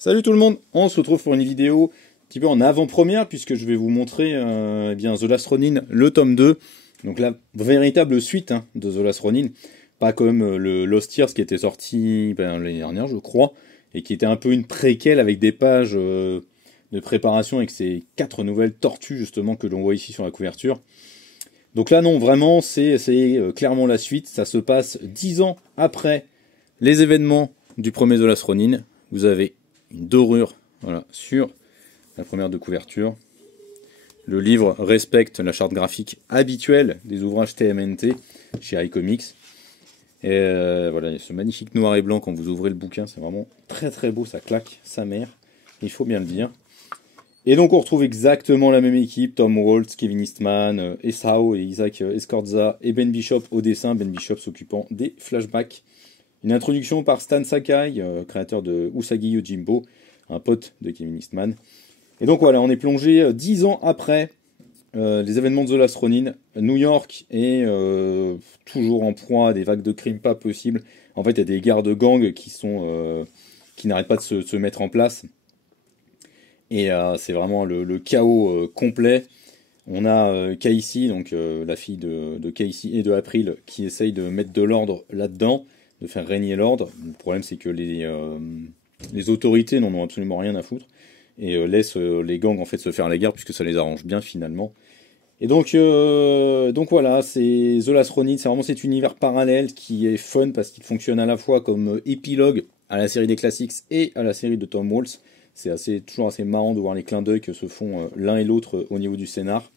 Salut tout le monde, on se retrouve pour une vidéo un petit peu en avant-première puisque je vais vous montrer eh bien, The Last Ronin, le tome 2. Donc la véritable suite de The Last Ronin, pas comme le Lost Years qui était sorti l'année dernière je crois, et qui était un peu une préquelle avec des pages de préparation avec ces 4 nouvelles tortues justement que l'on voit ici sur la couverture. Donc là non, vraiment c'est clairement la suite, ça se passe 10 ans après les événements du premier The Last Ronin. Vous avez une dorure voilà, sur la première de couverture. Le livre respecte la charte graphique habituelle des ouvrages TMNT chez iComics. Et voilà, il y a ce magnifique noir et blanc quand vous ouvrez le bouquin, c'est vraiment très très beau, ça claque sa mère, il faut bien le dire. Et donc on retrouve exactement la même équipe, Tom Waltz, Kevin Eastman, Esao et Isaac Escorza et Ben Bishop au dessin, Ben Bishop s'occupant des flashbacks. Une introduction par Stan Sakai, créateur de Usagi Yojimbo, un pote de Kevin Eastman. Et donc voilà, on est plongé 10 ans après les événements de The Last Ronin. New York est toujours en proie à des vagues de crimes pas possibles. En fait, il y a des guerres de gangs qui n'arrêtent pas de se mettre en place. Et c'est vraiment le chaos complet. On a Casey, donc la fille de Casey et de April, qui essaye de mettre de l'ordre là-dedans, de faire régner l'ordre. Le problème, c'est que les autorités n'en ont absolument rien à foutre et laissent les gangs en fait se faire la guerre puisque ça les arrange bien finalement. Et donc voilà, c'est The Last Ronin, c'est vraiment cet univers parallèle qui est fun parce qu'il fonctionne à la fois comme épilogue à la série des classiques et à la série de Tom Waltz. C'est toujours assez marrant de voir les clins d'œil que se font l'un et l'autre au niveau du scénar.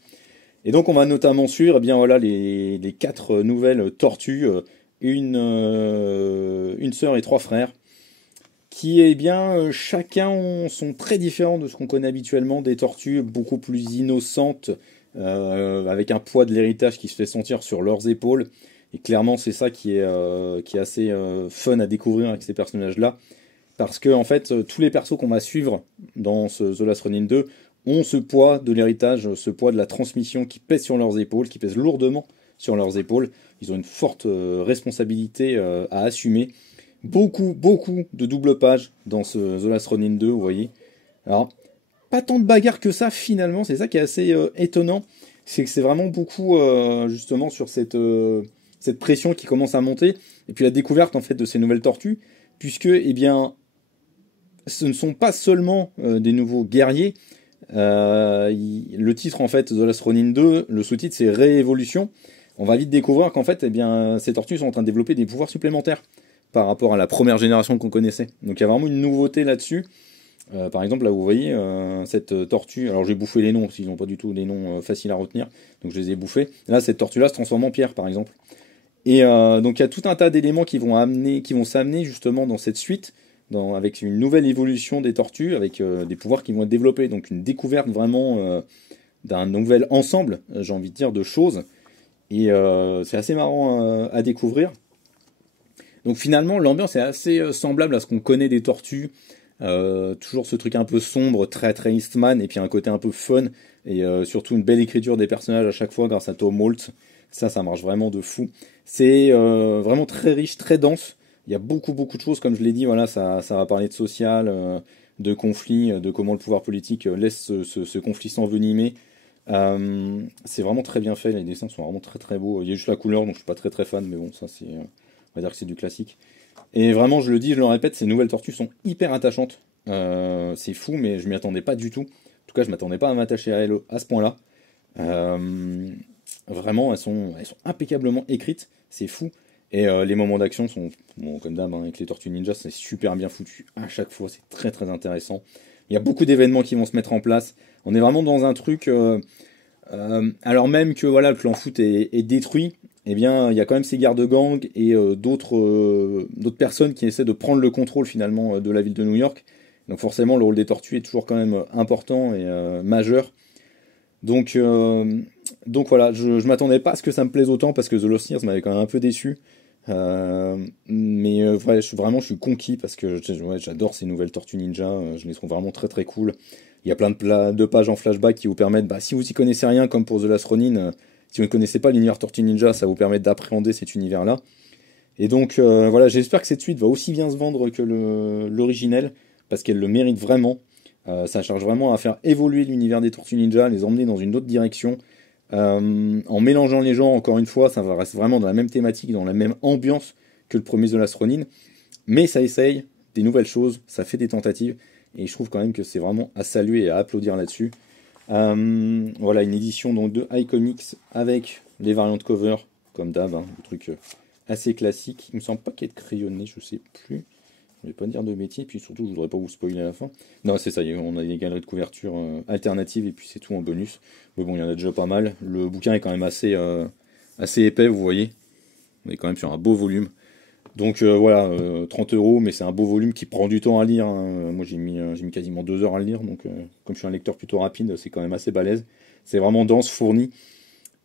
Et donc on va notamment suivre bien voilà les 4 nouvelles tortues, une sœur et 3 frères, qui chacun sont très différents de ce qu'on connaît habituellement, des tortues beaucoup plus innocentes, avec un poids de l'héritage qui se fait sentir sur leurs épaules. Et clairement c'est ça qui est assez fun à découvrir avec ces personnages-là. Parce que en fait, tous les persos qu'on va suivre dans The Last Ronin 2 ont ce poids de l'héritage, ce poids de la transmission qui pèse sur leurs épaules, qui pèse lourdement sur leurs épaules. Ils ont une forte responsabilité à assumer. Beaucoup de double pages dans The Last Ronin 2, vous voyez. Alors, pas tant de bagarres que ça finalement, c'est ça qui est assez étonnant. C'est que c'est vraiment beaucoup justement sur cette pression qui commence à monter. Et puis la découverte en fait de ces nouvelles tortues. Puisque, eh bien, ce ne sont pas seulement des nouveaux guerriers. Le titre, en fait, The Last Ronin 2, le sous-titre, c'est Réévolution. On va vite découvrir qu'en fait, eh bien, ces tortues sont en train de développer des pouvoirs supplémentaires par rapport à la première génération qu'on connaissait. Donc il y a vraiment une nouveauté là-dessus. Par exemple, là, vous voyez, cette tortue... Alors, j'ai bouffé les noms, parce qu'ils n'ont pas du tout des noms faciles à retenir. Donc, je les ai bouffés. Là, cette tortue-là se transforme en pierre, par exemple. Et donc il y a tout un tas d'éléments qui vont s'amener justement dans cette suite, avec une nouvelle évolution des tortues, avec des pouvoirs qui vont être développés. Donc une découverte vraiment d'un nouvel ensemble, j'ai envie de dire, de choses. Et c'est assez marrant à découvrir. Donc finalement, l'ambiance est assez semblable à ce qu'on connaît des tortues. Toujours ce truc un peu sombre, très très Eastman, et puis un côté un peu fun, et surtout une belle écriture des personnages à chaque fois grâce à Tom Waltz. Ça marche vraiment de fou. C'est vraiment très riche, très dense. Il y a beaucoup de choses, comme je l'ai dit, voilà, ça va parler de social, de conflits, de comment le pouvoir politique laisse ce conflit s'envenimer. C'est vraiment très bien fait, les dessins sont vraiment très très beaux. Il y a juste la couleur, donc je suis pas très fan, mais bon, ça c'est, on va dire que c'est du classique. Et vraiment, je le dis, je le répète, ces nouvelles tortues sont hyper attachantes. C'est fou, mais je m'y attendais pas du tout. En tout cas, je m'attendais pas à m'attacher à elles à ce point-là. Vraiment, elles sont impeccablement écrites, c'est fou. Et les moments d'action sont, bon, comme d'hab, avec les Tortues Ninja, c'est super bien foutu à chaque fois, c'est très très intéressant. Il y a beaucoup d'événements qui vont se mettre en place. On est vraiment dans un truc, alors même que voilà, le clan foot est détruit, eh bien, il y a quand même ces guerres de gangs et d'autres personnes qui essaient de prendre le contrôle finalement de la ville de New York. Donc forcément, le rôle des tortues est toujours quand même important et majeur. Donc voilà, je m'attendais pas à ce que ça me plaise autant parce que The Lost Years m'avait quand même un peu déçu. Mais vraiment, je suis conquis parce que j'adore ces nouvelles Tortues Ninja. Je les trouve vraiment très très cool. Il y a plein de pages en flashback qui vous permettent, si vous y connaissez rien, comme pour The Last Ronin, si vous ne connaissez pas l'univers Tortues Ninja, ça vous permet d'appréhender cet univers-là. Et donc voilà, j'espère que cette suite va aussi bien se vendre que l'originel. parce qu'elle le mérite vraiment. Ça cherche vraiment à faire évoluer l'univers des Tortues Ninja, les emmener dans une autre direction. En mélangeant les genres, encore une fois, ça va rester vraiment dans la même thématique, dans la même ambiance que le premier The Last Ronin. Mais ça essaye des nouvelles choses, ça fait des tentatives. Et je trouve quand même que c'est vraiment à saluer et à applaudir là-dessus. Voilà, une édition donc, de iComics avec les variantes cover, comme d'hab, hein, le truc assez classique. Il me semble pas qu'il y ait de crayonné, je sais plus. Je vais pas dire de métier, puis surtout je voudrais pas vous spoiler à la fin. Non, c'est ça, on a des galeries de couverture alternatives et puis c'est tout en bonus. Mais bon, il y en a déjà pas mal. Le bouquin est quand même assez épais, vous voyez. On est quand même sur un beau volume. Donc voilà, 30 €, mais c'est un beau volume qui prend du temps à lire, hein. Moi j'ai mis quasiment 2 heures à le lire, donc comme je suis un lecteur plutôt rapide, c'est quand même assez balèze. C'est vraiment dense, fourni.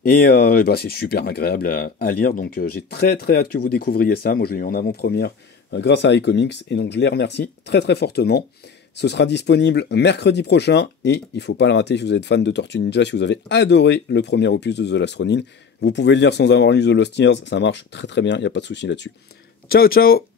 Et bah, c'est super agréable à lire, donc j'ai très très hâte que vous découvriez ça. Moi je l'ai eu en avant-première grâce à iComics, et donc je les remercie très très fortement. Ce sera disponible mercredi prochain, et il faut pas le rater si vous êtes fan de Tortue Ninja, si vous avez adoré le premier opus de The Last Ronin. Vous pouvez le lire sans avoir lu The Lost Years, ça marche très très bien, il n'y a pas de souci là-dessus. Ciao ciao!